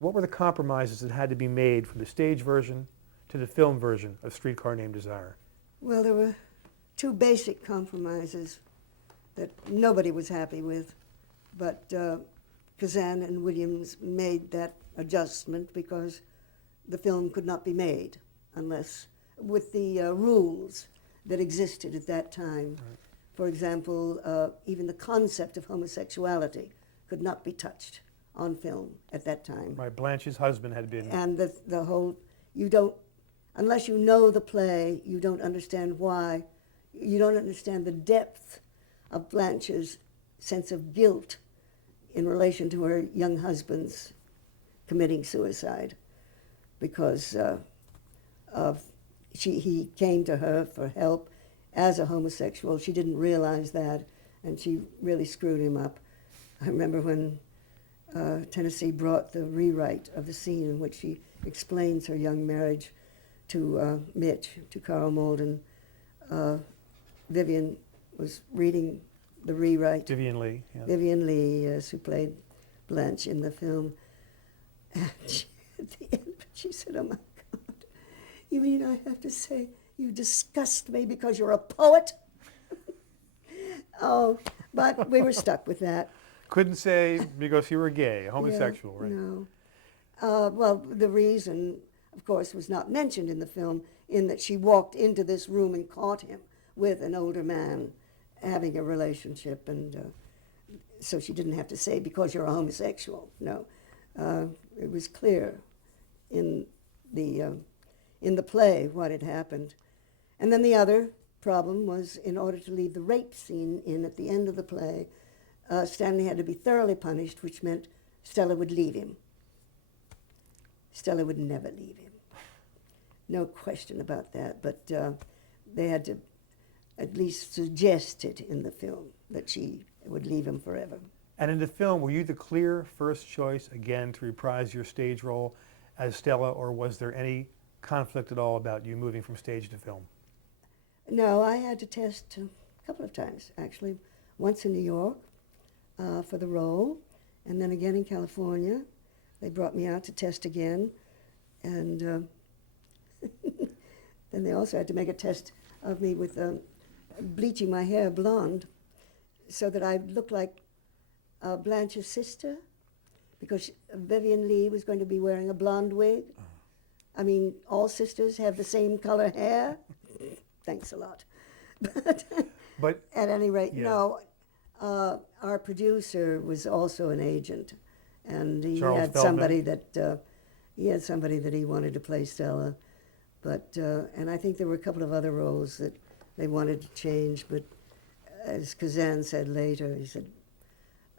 What were the compromises that had to be made from the stage version to the film version of Streetcar Named Desire? Well, there were two basic compromises that nobody was happy with, but Kazan and Williams made that adjustment because the film could not be made unless with the rules that existed at that time. Right. For example, even the concept of homosexuality could not be touched on film at that time. Right, Blanche's husband had been... And the whole, you don't, unless you know the play, you don't understand why, you don't understand the depth of Blanche's sense of guilt in relation to her young husband's committing suicide, because he came to her for help as a homosexual. She didn't realize that, and she really screwed him up. I remember when Tennessee brought the rewrite of the scene in which she explains her young marriage to Mitch, to Carl Malden. Vivian was reading the rewrite. Vivian Lee. Yeah. Vivian Lee, yes, who played Blanche in the film. And at the end, she said, "Oh my God, you mean I have to say you disgust me because you're a poet?" Oh, but we were stuck with that. Couldn't say because you were gay, homosexual, yeah, right? No. Well, the reason, of course, was not mentioned in the film, in that she walked into this room and caught him with an older man having a relationship, and so she didn't have to say because you're a homosexual. No, it was clear in the play what had happened. And then the other problem was, in order to leave the rape scene in at the end of the play, Stanley had to be thoroughly punished, which meant Stella would leave him. Stella would never leave him. No question about that, but they had to at least suggest it in the film that she would leave him forever. And in the film, were you the clear first choice again to reprise your stage role as Stella, or was there any conflict at all about you moving from stage to film? No, I had to test a couple of times, actually. Once in New York for the role, and then again in California. They brought me out to test again, and then they also had to make a test of me with bleaching my hair blonde so that I looked like Blanche's sister, because Vivian Lee was going to be wearing a blonde wig. I mean, all sisters have the same color hair. Thanks a lot. But at any rate, yeah. No, our producer was also an agent, and he had somebody that he wanted to play Stella, but and I think there were a couple of other roles that they wanted to change, but as Kazan said later, he said,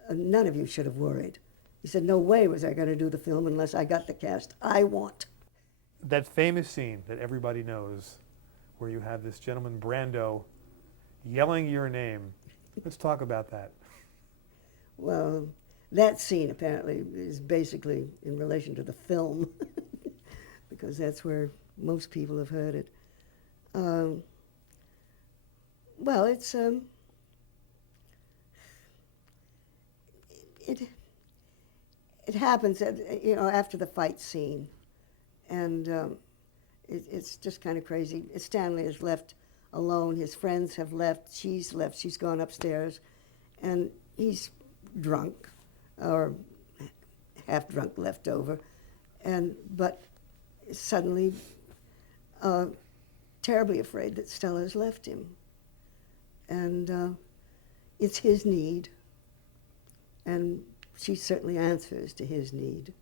"None of you should have worried." He said, "No way was I going to do the film unless I got the cast I want." That famous scene that everybody knows, where you have this gentleman, Brando, yelling your name. Let's talk about that. Well, that scene apparently is basically in relation to the film, because that's where most people have heard it. Well, it's it happens at, after the fight scene, and it's just kind of crazy. Stanley is left alone. His friends have left. She's left. She's gone upstairs, and he's drunk, or half drunk, left over, but suddenly terribly afraid that Stella's left him, and it's his need, and she certainly answers to his need.